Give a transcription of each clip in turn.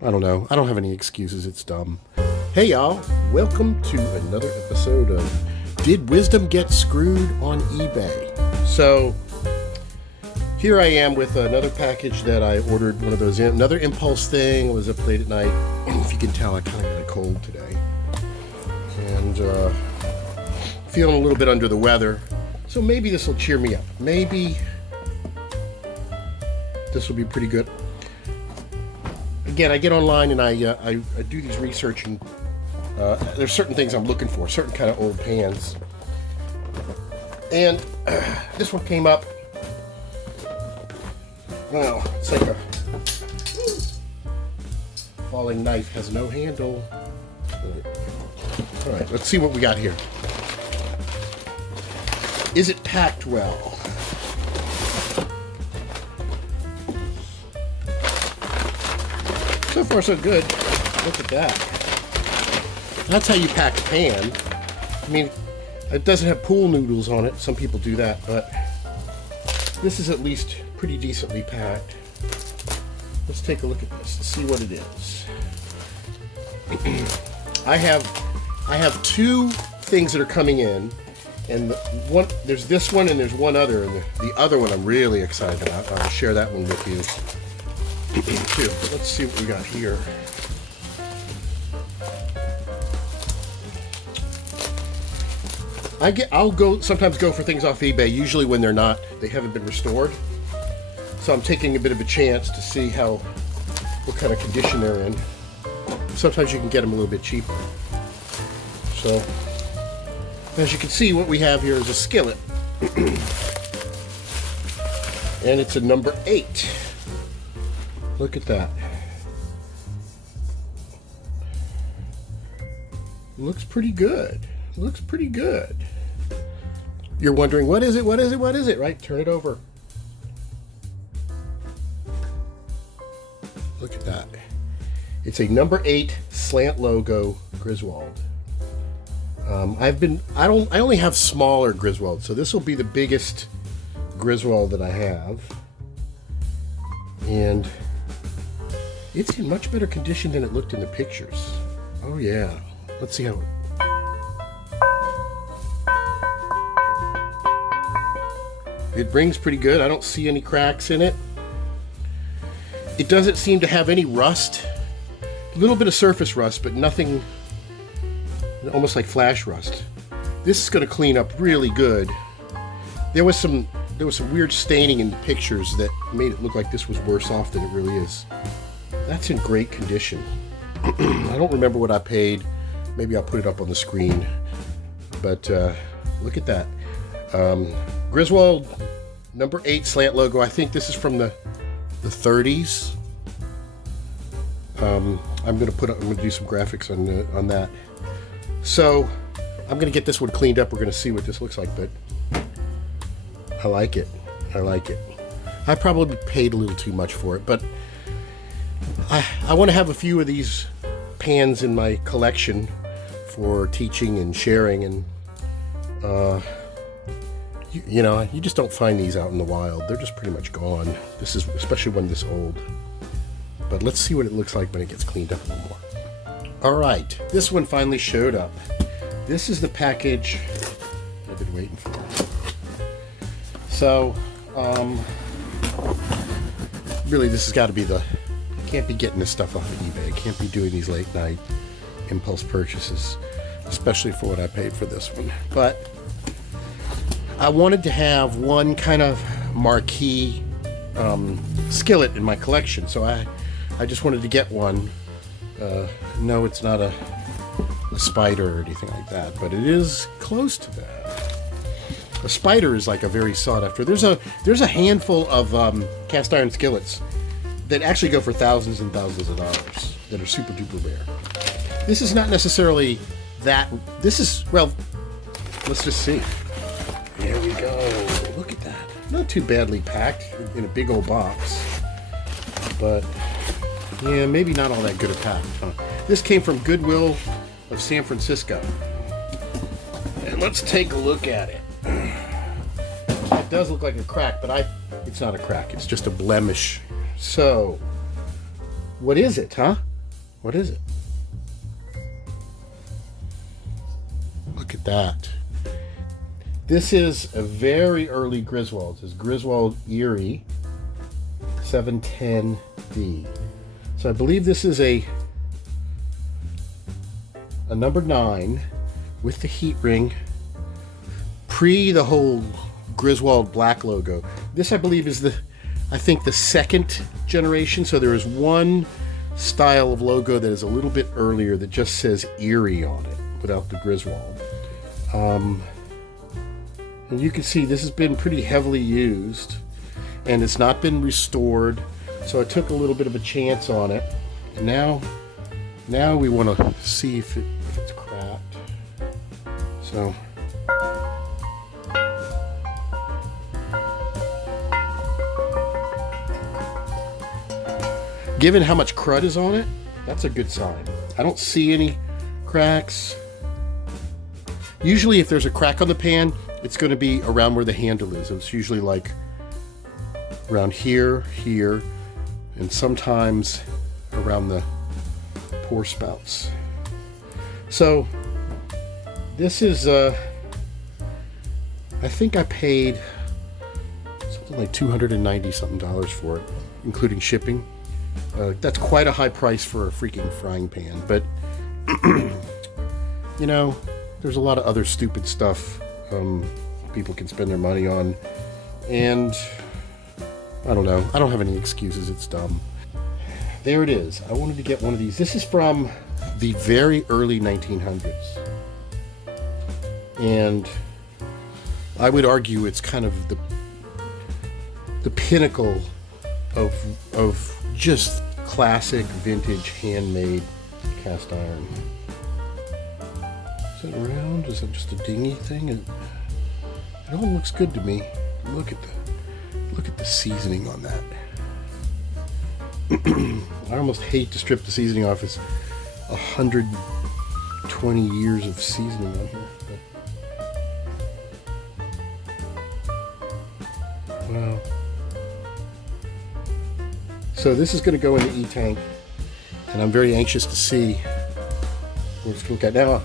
I don't know. I don't have any excuses. It's dumb. Hey y'all, welcome to another episode of Did Wisdom Get Screwed on eBay? So here I am with another package that I ordered, one of those, another impulse thing. I was up late at night. If you can tell, I kind of got a cold today. And feeling a little bit under the weather. So maybe this will cheer me up. Maybe this will be pretty good. Again, I get online and I do these research, and there's certain things I'm looking for, certain kind of old pans. And this one came up. Well, it's like a falling knife, has no handle. All right, let's see what we got here. Is it packed well? So far, so good. Look at that. That's how you pack a pan. I mean, it doesn't have pool noodles on it. Some people do that, but this is at least pretty decently packed. Let's take a look at this and see what it is. I have two things that are coming in, and there's this one and there's one other, and the other one I'm really excited about. I'll share that one with you. Too. Let's see what we got here. I'll sometimes go for things off eBay, usually when they haven't been restored. So I'm taking a bit of a chance to see what kind of condition they're in. Sometimes you can get them a little bit cheaper. So, as you can see, what we have here is a skillet. And it's a number 8. Look at that. Looks pretty good. Looks pretty good. You're wondering, what is it? What is it? What is it? Right? Turn it over. Look at that. It's a number 8 slant logo Griswold. I only have smaller Griswold, so this will be the biggest Griswold that I have. And it's in much better condition than it looked in the pictures. Oh yeah. Let's see how it... It rings pretty good. I don't see any cracks in it. It doesn't seem to have any rust. A little bit of surface rust, but nothing, almost like flash rust. This is going to clean up really good. There was some weird staining in the pictures that made it look like this was worse off than it really is. That's in great condition. I don't remember what I paid. Maybe I'll put it up on the screen. But look at that. Griswold number 8 slant logo. I think this is from the 30s. I'm gonna do some graphics on that. So I'm gonna get this one cleaned up. We're gonna see what this looks like, but I like it. I like it. I probably paid a little too much for it, but I want to have a few of these pans in my collection for teaching and sharing, and you just don't find these out in the wild. They're just pretty much gone. This is especially when this old. But let's see what it looks like when it gets cleaned up a little more. All right, this one finally showed up. This is the package I've been waiting for. So, really, this has got to be can't be getting this stuff off of eBay. Can't be doing these late night impulse purchases, especially for what I paid for this one. But I wanted to have one kind of marquee skillet in my collection, so I just wanted to get one. No, it's not a spider or anything like that, but it is close to that. A spider is like a very sought after. There's a handful of cast iron skillets that actually go for thousands and thousands of dollars that are super duper rare. This is not necessarily that. This is, well, let's just see. Here we go. Look at that. Not too badly packed in a big old box, but yeah, maybe not all that good a pack. Huh? This came from Goodwill of San Francisco. And let's take a look at it. It does look like a crack, but it's not a crack. It's just a blemish. So, what is it, huh? What is it? Look at that. This is a very early Griswold. It's Griswold Erie 710D. So I believe this is a number 9 with the heat ring, pre the whole Griswold black logo. This, I believe, is I think the second generation. So there is one style of logo that is a little bit earlier that just says Erie on it without the Griswold. And you can see this has been pretty heavily used and it's not been restored. So I took a little bit of a chance on it. And now we want to see if it's cracked. So given how much crud is on it, that's a good sign. I don't see any cracks. Usually if there's a crack on the pan, it's going to be around where the handle is. It's usually like around here, and sometimes around the pour spouts. So this is, I think I paid something like $290 something for it, including shipping. That's quite a high price for a freaking frying pan, but you know, there's a lot of other stupid stuff people can spend their money on, and I don't know. I don't have any excuses. It's dumb. There it is. I wanted to get one of these. This is from the very early 1900s, and I would argue it's kind of the pinnacle of just classic vintage handmade cast iron. Is it round? Is that just a dingy thing? It all looks good to me. Look at the seasoning on that. I almost hate to strip the seasoning off. It's 120 years of seasoning on here. But, wow. So this is going to go in the E-tank, and I'm very anxious to see what it's going to look at. Now,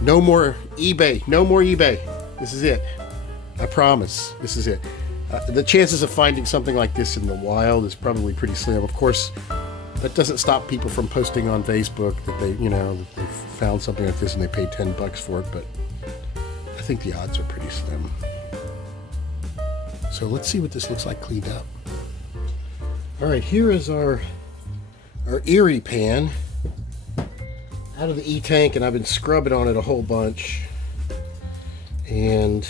no more eBay. No more eBay. This is it. I promise. This is it. The chances of finding something like this in the wild is probably pretty slim. Of course, that doesn't stop people from posting on Facebook that they found something like this and they paid $10 for it, but I think the odds are pretty slim. So let's see what this looks like cleaned up. All right, here is our Erie pan out of the E-tank, and I've been scrubbing on it a whole bunch, and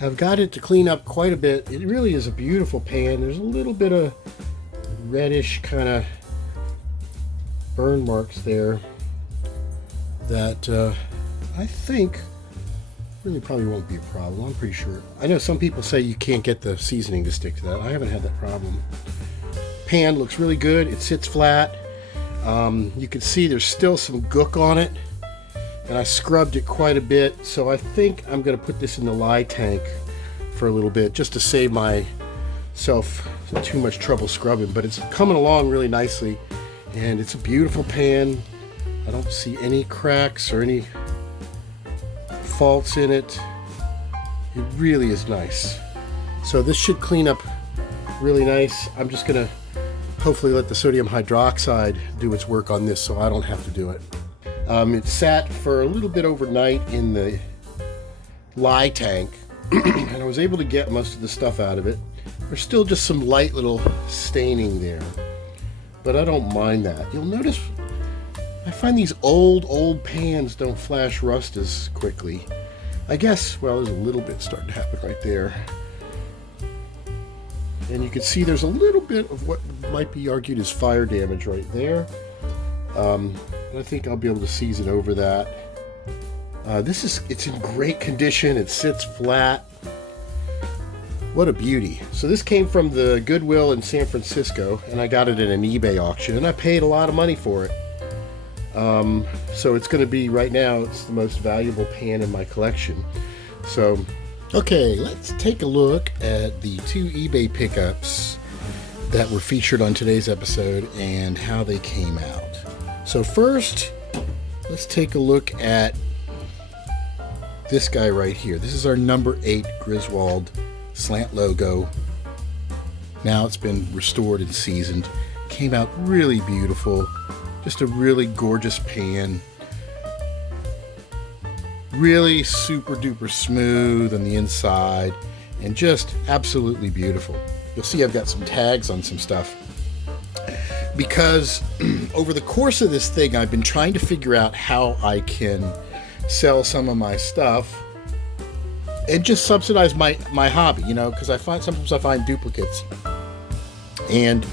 I've got it to clean up quite a bit. It really is a beautiful pan. There's a little bit of reddish kind of burn marks there that I think really probably won't be a problem. I'm pretty sure. I know some people say you can't get the seasoning to stick to that. I haven't had that problem. Pan looks really good. It sits flat. You can see there's still some gook on it, and I scrubbed it quite a bit, so I think I'm going to put this in the lye tank for a little bit just to save myself too much trouble scrubbing. But it's coming along really nicely, and it's a beautiful pan. I don't see any cracks or any faults in it. It really is nice. So this should clean up really nice. I'm just going to hopefully let the sodium hydroxide do its work on this so I don't have to do it. It sat for a little bit overnight in the lye tank, and I was able to get most of the stuff out of it. There's still just some light little staining there, but I don't mind that. You'll notice I find these old pans don't flash rust as quickly. I guess, well, there's a little bit starting to happen right there. And you can see there's a little bit of what might be argued as fire damage right there. And I think I'll be able to season over that. It's in great condition. It sits flat. What a beauty. So this came from the Goodwill in San Francisco, and I got it at an eBay auction, and I paid a lot of money for it. So it's going to be, right now, it's the most valuable pan in my collection. So, okay, let's take a look at the two eBay pickups that were featured on today's episode and how they came out. So first, let's take a look at this guy right here. This is our number 8 Griswold slant logo. Now it's been restored and seasoned. Came out really beautiful. Just a really gorgeous pan. Really super duper smooth on the inside and just absolutely beautiful. You'll see I've got some tags on some stuff because over the course of this thing I've been trying to figure out how I can sell some of my stuff and just subsidize my hobby, you know, because sometimes I find duplicates. And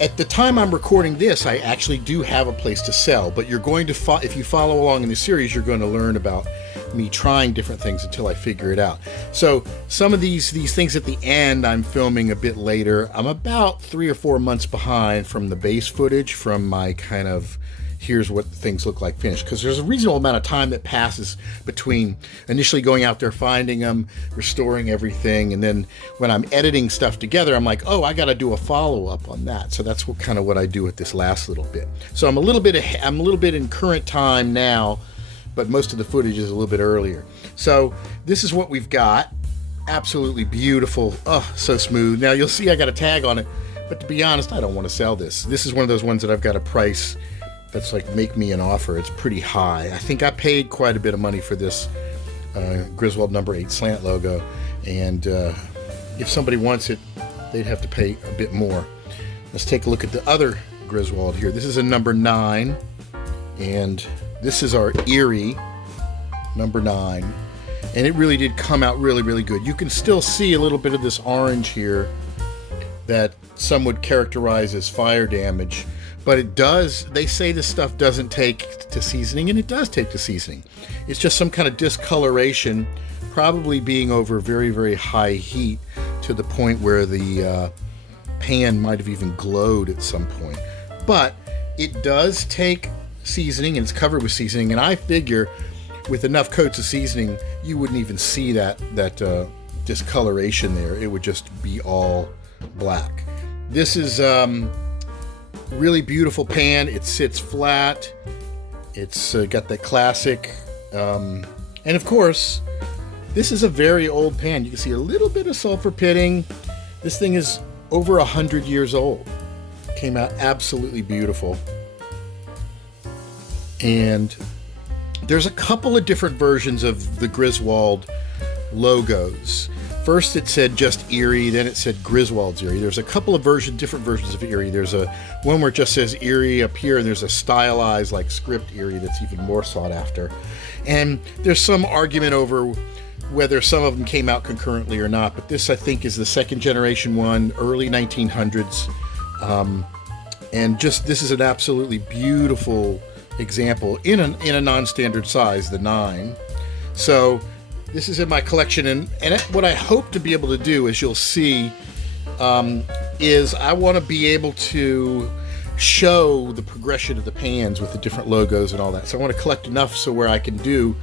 at the time I'm recording this, I actually do have a place to sell, but you're going to, if you follow along in the series, you're going to learn about me trying different things until I figure it out. So some of these things at the end, I'm filming a bit later. I'm about 3 or 4 months behind from the base footage, from my kind of, here's what things look like finished, because there's a reasonable amount of time that passes between initially going out there, finding them, restoring everything, and then when I'm editing stuff together, I'm like, oh, I got to do a follow-up on that. So that's kind of what I do with this last little bit. So I'm a little bit in current time now, but most of the footage is a little bit earlier. So this is what we've got. Absolutely beautiful. Oh, so smooth. Now you'll see I got a tag on it, but to be honest, I don't want to sell this. This is one of those ones that I've got a price that's like, make me an offer. It's pretty high. I think I paid quite a bit of money for this Griswold number 8 slant logo, and if somebody wants it, they'd have to pay a bit more. Let's take a look at the other Griswold here. This is a number 9, and this is our Erie number 9, and it really did come out really, really good. You can still see a little bit of this orange here that some would characterize as fire damage. But it does, they say this stuff doesn't take to seasoning, and it does take to seasoning. It's just some kind of discoloration, probably being over very, very high heat to the point where the pan might have even glowed at some point. But it does take seasoning, and it's covered with seasoning, and I figure with enough coats of seasoning, you wouldn't even see that discoloration there. It would just be all black. This is really beautiful pan. It sits flat. It's got that classic, and of course, this is a very old pan. You can see a little bit of sulfur pitting. This thing is over 100 years old. Came out absolutely beautiful. And there's a couple of different versions of the Griswold logos. First it said just Erie, then it said Griswold's Erie. There's a couple of different versions of Erie. There's a one where it just says Erie up here, and there's a stylized like script Erie that's even more sought after. And there's some argument over whether some of them came out concurrently or not, but this I think is the second generation one, early 1900s. And just, this is an absolutely beautiful example in a non-standard size, the 9. So this is in my collection, and what I hope to be able to do, as you'll see, is I want to be able to show the progression of the pans with the different logos and all that. So I want to collect enough so where I can do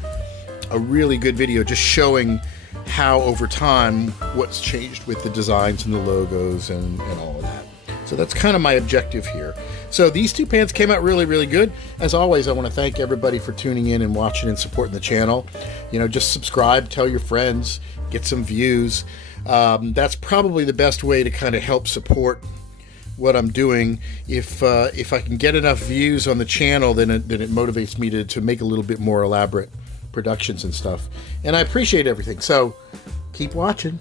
a really good video just showing how over time what's changed with the designs and the logos and all of that. So that's kind of my objective here. So these 2 pans came out really, really good. As always, I want to thank everybody for tuning in and watching and supporting the channel. You know, just subscribe, tell your friends, get some views. That's probably the best way to kind of help support what I'm doing. If I can get enough views on the channel, then it motivates me to make a little bit more elaborate productions and stuff. And I appreciate everything. So keep watching.